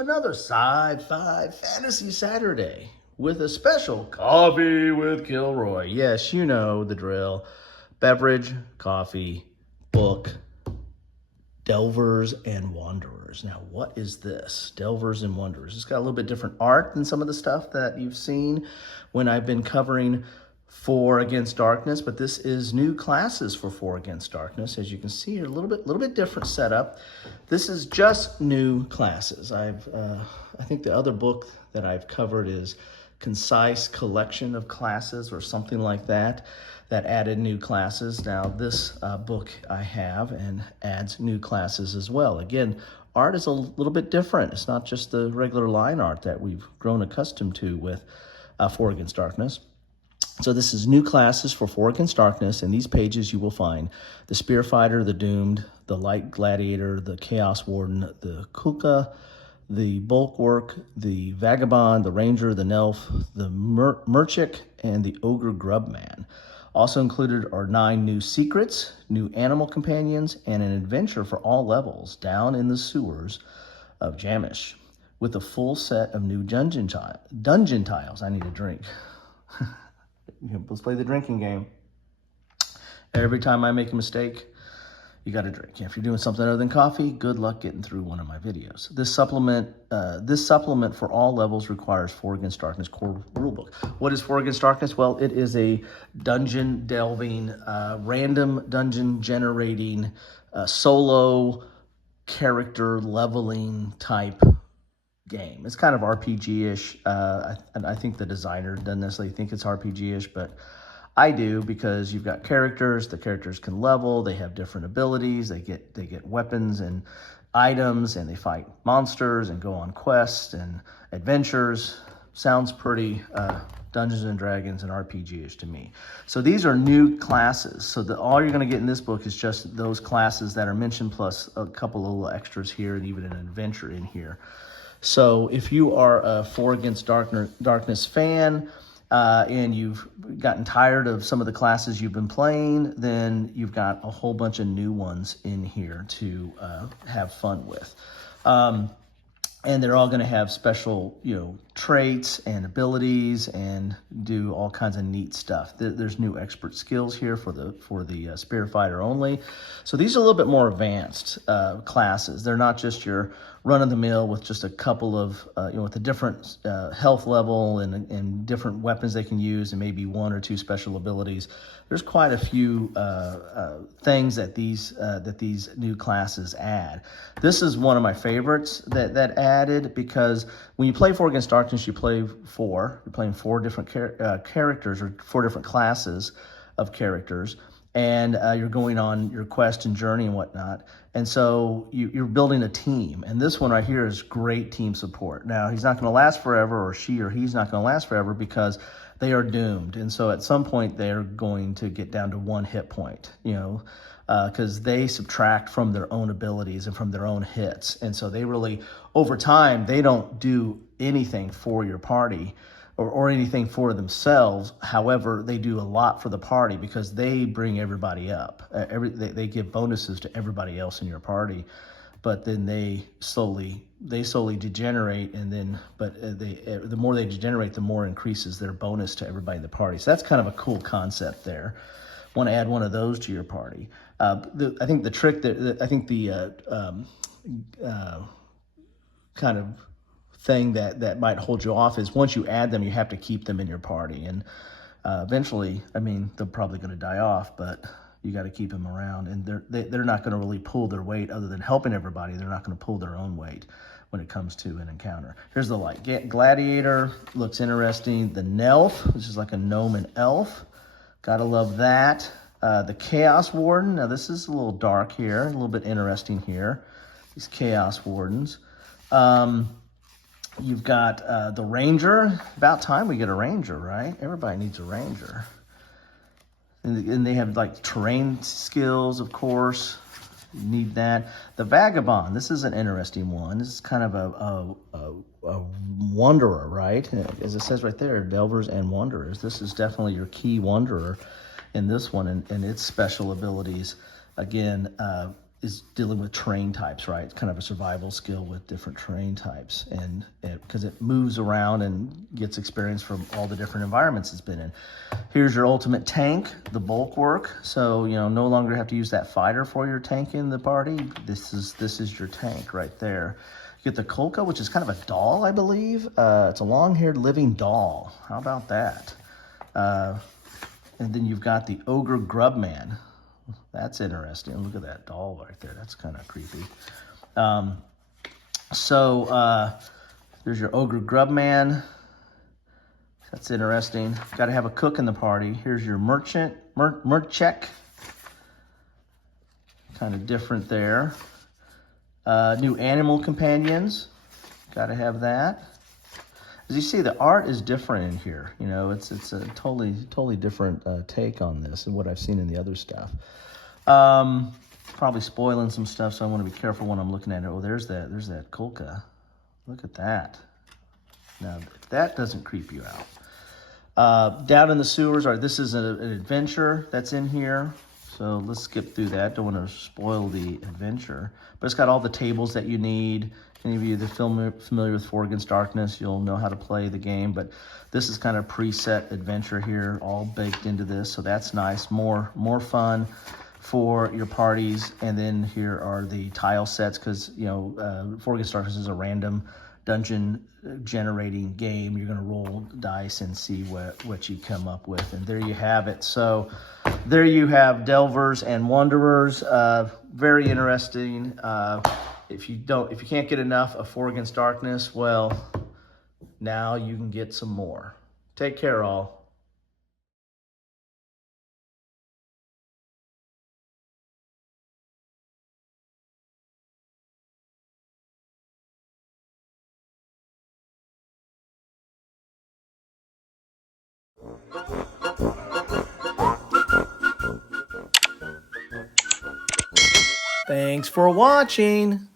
another Sci-Fi Fantasy Saturday with a special Coffee with Kilroy. Yes, you know the drill. Beverage, coffee, book, Delvers and Wanderers. Now, what is this? Delvers and Wanderers. It's got a little bit different art than some of the stuff that you've seen when I've been covering 4 Against Darkness, but this is new classes for 4 Against Darkness. As you can see here, a little bit different setup. This is just new classes. I think the other book that I've covered is Concise Collection of Classes or something like that, that added new classes. Now this book I have and adds new classes as well. Again, art is a little bit different. It's not just the regular line art that we've grown accustomed to with 4 Against Darkness. So this is new classes for 4 Against Darkness. In these pages you will find the Spearfighter, the Doomed, the Light Gladiator, the Chaos Warden, the Kukla, the Bulwark, the Vagabond, the Ranger, the Gnelf, the Murchik, and the Ogre Grub-Man. Also included are 9 new secrets, new animal companions, and an adventure for all levels down in the Sewers of Jamash with a full set of new dungeon tiles. I need a drink. Let's play the drinking game. Every time I make a mistake, you got to drink. If you're doing something other than coffee, good luck getting through one of my videos. This supplement for all levels requires 4 Against Darkness core rulebook. What is 4 Against Darkness? Well, it is a dungeon delving, random dungeon generating, solo character leveling type game. It's kind of RPG-ish. I think the designer doesn't necessarily think it's RPG-ish, but I do, because you've got characters. The characters can level. They have different abilities. They get weapons and items, and they fight monsters and go on quests and adventures. Sounds pretty Dungeons and Dragons and RPG-ish to me. So these are new classes. So all you're going to get in this book is just those classes that are mentioned, plus a couple of little extras here and even an adventure in here. So if you are a 4 Against Darkness fan and you've gotten tired of some of the classes you've been playing, then you've got a whole bunch of new ones in here to have fun with. And they're all going to have special, traits and abilities and do all kinds of neat stuff. There's new expert skills here for the Spearfighter only. So these are a little bit more advanced classes. They're not just your run-of-the-mill with just a couple of, with a different health level and different weapons they can use and maybe 1 or 2 special abilities. There's quite a few things that these new classes add. This is one of my favorites that added, because when you play 4 Against Darkness, you play 4. You're playing 4 different characters, or 4 different classes of characters, and you're going on your quest and journey and whatnot. And so you're building a team. And this one right here is great team support. Now, he's not going to last forever, or she or he's not going to last forever, because they are doomed. And so at some point, they're going to get down to 1 hit point, because they subtract from their own abilities and from their own hits. And so they really, over time, they don't do anything for your party or anything for themselves. However, they do a lot for the party, because they bring everybody up. They give bonuses to everybody else in your party, but then they slowly degenerate, and then the more they degenerate, the more increases their bonus to everybody in the party. So that's kind of a cool concept there. Want to add one of those to your party. I think the trick kind of thing that might hold you off is, once you add them, you have to keep them in your party. And eventually, they're probably going to die off, but you got to keep them around. And they're not going to really pull their weight other than helping everybody. They're not going to pull their own weight when it comes to an encounter. Here's the Light Gladiator. Looks interesting. The Gnelf, which is like a gnome and elf. Gotta love that. The Chaos Warden. Now this is a little dark here, a little bit interesting here. These Chaos Wardens. You've got the Ranger. About time we get a Ranger, right? Everybody needs a Ranger. And they have like terrain skills, of course. You need that. The Vagabond. This is an interesting one. This is kind of a wanderer, right? As it says right there, Delvers and Wanderers. This is definitely your key wanderer in this one, and its special abilities. Again, is dealing with terrain types, right? It's kind of a survival skill with different terrain types, and because it moves around and gets experience from all the different environments it's been in. Here's your ultimate tank, the Bulwark. So no longer have to use that fighter for your tank in the party. This is your tank right there. You get the Kukla, which is kind of a doll, I believe. It's a long-haired living doll. How about that? And then you've got the Ogre Grub-Man. That's interesting. Look at that doll right there. That's kind of creepy. There's your Ogre Grub-Man. That's interesting. Got to have a cook in the party. Here's your Murchik. Kind of different there. New animal companions. Got to have that. As you see, the art is different in here. It's a totally different take on this than what I've seen in the other stuff. Probably spoiling some stuff, so I want to be careful when I'm looking at it. Oh, there's that Kukla. Look at that. Now, if that doesn't creep you out. Down in the sewers, this is an adventure that's in here. So let's skip through that. Don't want to spoil the adventure. But it's got all the tables that you need. Any of you that are familiar with 4 Against Darkness, you'll know how to play the game. But this is kind of preset adventure here, all baked into this. So that's nice. More fun for your parties. And then here are the tile sets, because 4 Against Darkness is a random dungeon generating game. You're going to roll dice and see what you come up with, and there you have it. So there you have Delvers and Wanderers. Very interesting. If you can't get enough of 4 Against Darkness, well, now you can get some more. Take care, all. Thanks for watching.